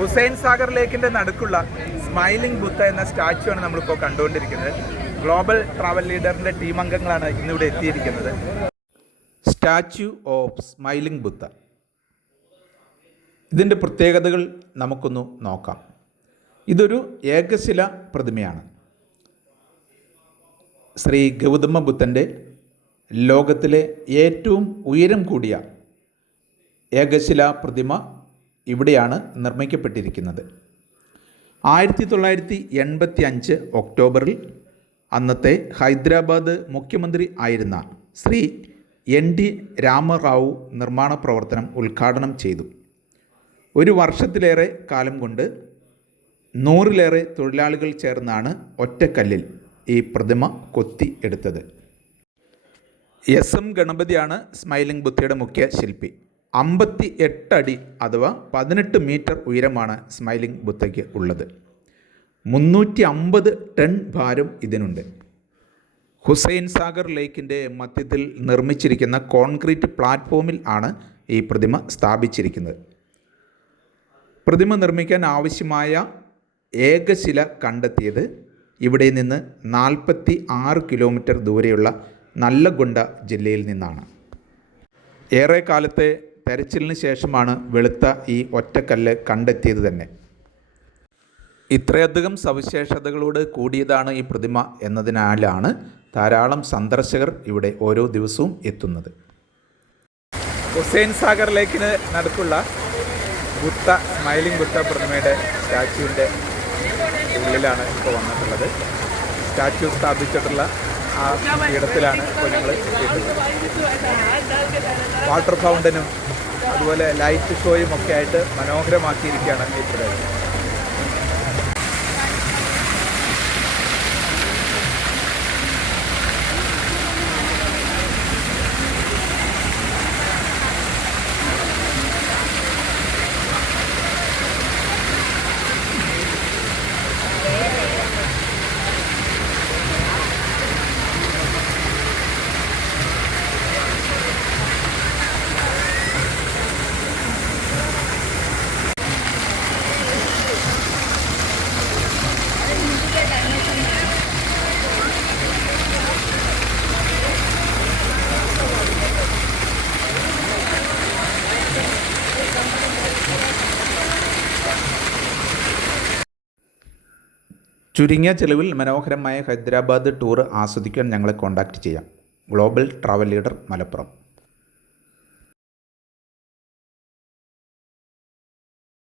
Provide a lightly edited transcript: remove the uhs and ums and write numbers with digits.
ഹുസൈൻ സാഗർ ലേക്കിൻ്റെ നടുക്കുള്ള സ്മൈലിംഗ് ബുദ്ധ എന്ന സ്റ്റാച്ചു ആണ് നമ്മളിപ്പോൾ കണ്ടുകൊണ്ടിരിക്കുന്നത്. ഗ്ലോബൽ ട്രാവൽ ലീഡറിൻ്റെ ടീം അംഗങ്ങളാണ് ഇന്നിവിടെ എത്തിയിരിക്കുന്നത്. സ്റ്റാച്യു ഓഫ് സ്മൈലിംഗ് ബുദ്ധ, ഇതിൻ്റെ പ്രത്യേകതകൾ നമുക്കൊന്ന് നോക്കാം. ഇതൊരു ഏകശില പ്രതിമയാണ്. ശ്രീ ഗൗതമ ബുദ്ധൻ്റെ ലോകത്തിലെ ഏറ്റവും ഉയരം കൂടിയ ഏകശിലാ പ്രതിമ ഇവിടെയാണ് നിർമ്മിക്കപ്പെട്ടിരിക്കുന്നത്. 1985 ഒക്ടോബറിൽ അന്നത്തെ ഹൈദരാബാദ് മുഖ്യമന്ത്രി ആയിരുന്ന ശ്രീ ND രാമറാവു നിർമ്മാണ പ്രവർത്തനം ഉദ്ഘാടനം ചെയ്തു. ഒരു വർഷത്തിലേറെ കാലം കൊണ്ട് 100-ലേറെ തൊഴിലാളികൾ ചേർന്നാണ് ഒറ്റക്കല്ലിൽ ഈ പ്രതിമ കൊത്തി എടുത്തത്. SM ഗണപതിയാണ് സ്മൈലിംഗ് ബുദ്ധയുടെ മുഖ്യ ശില്പി. 58 അടി അഥവാ 18 മീറ്റർ ഉയരമാണ് സ്മൈലിംഗ് ബുദ്ധയ്ക്ക് ഉള്ളത്. 350 ടൺ ഭാരം ഇതിനുണ്ട്. ഹുസൈൻ സാഗർ ലേക്കിൻ്റെ മധ്യത്തിൽ നിർമ്മിച്ചിരിക്കുന്ന കോൺക്രീറ്റ് പ്ലാറ്റ്ഫോമിൽ ആണ് ഈ പ്രതിമ സ്ഥാപിച്ചിരിക്കുന്നത്. പ്രതിമ നിർമ്മിക്കാൻ ആവശ്യമായ ഏകശില കണ്ടെത്തിയത് ഇവിടെ നിന്ന് 46 കിലോമീറ്റർ ദൂരെയുള്ള നല്ലഗൊണ്ട ജില്ലയിൽ നിന്നാണ്. ഏറെ കാലത്തെ തെരച്ചിലിന് ശേഷമാണ് വെളുത്ത ഈ ഒറ്റക്കല്ല് കണ്ടെത്തിയത് തന്നെ. ഇത്രയധികം സവിശേഷതകളോട് കൂടിയതാണ് ഈ പ്രതിമ എന്നതിനാലാണ് ധാരാളം സന്ദർശകർ ഇവിടെ ഓരോ ദിവസവും എത്തുന്നത്. ഹുസൈൻ സാഗർ ലേക്കിന് നടുക്കുള്ള ബുദ്ധ സ്മൈലിംഗ് ബുദ്ധ പ്രതിമയുടെ സ്റ്റാച്യുവിൻ്റെ ഉള്ളിലാണ് ഇപ്പോൾ വന്നിട്ടുള്ളത്. സ്റ്റാച്യു സ്ഥാപിച്ചിട്ടുള്ള ആ ഇടത്തിലാണ് ഇപ്പോൾ ഞങ്ങൾ എത്തിയിട്ടുള്ളത്. വാട്ടർ ഫൗണ്ടനും അതുപോലെ ലൈറ്റ് ഷോയും ഒക്കെ ആയിട്ട് മനോഹരമാക്കിയിരിക്കുകയാണ് ഈ പ്രദേശം. ചുരുങ്ങിയ ചെലവിൽ മനോഹരമായ ഹൈദരാബാദ് ടൂർ ആസ്വദിക്കാൻ ഞങ്ങളെ കോൺടാക്റ്റ് ചെയ്യാം. Global travel leader, Malappuram.